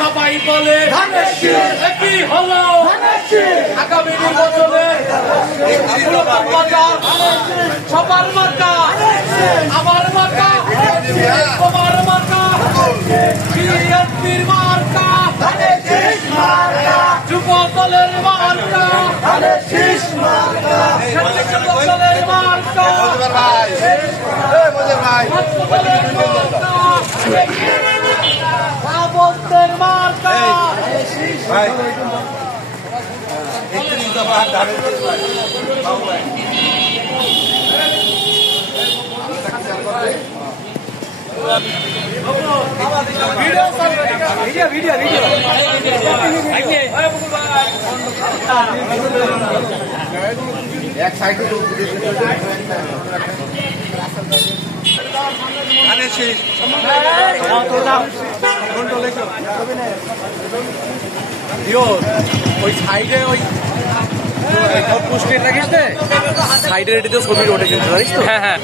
সবাই বলে কি হলো আগামী নির্বাচনে সবার মার্কা আমার মার্কা তোমার মার্কা বিএনপির মার্কা যুব দলের মার্কা দলের মার্কা আবদ্ধের মার্কা ভিডিও এক সাইডে ওই সাইডে ওই পোস্টের লাগিস সাইডের এটিতে ছবি ওঠে কিন্তু জানিস তো। হ্যাঁ হ্যাঁ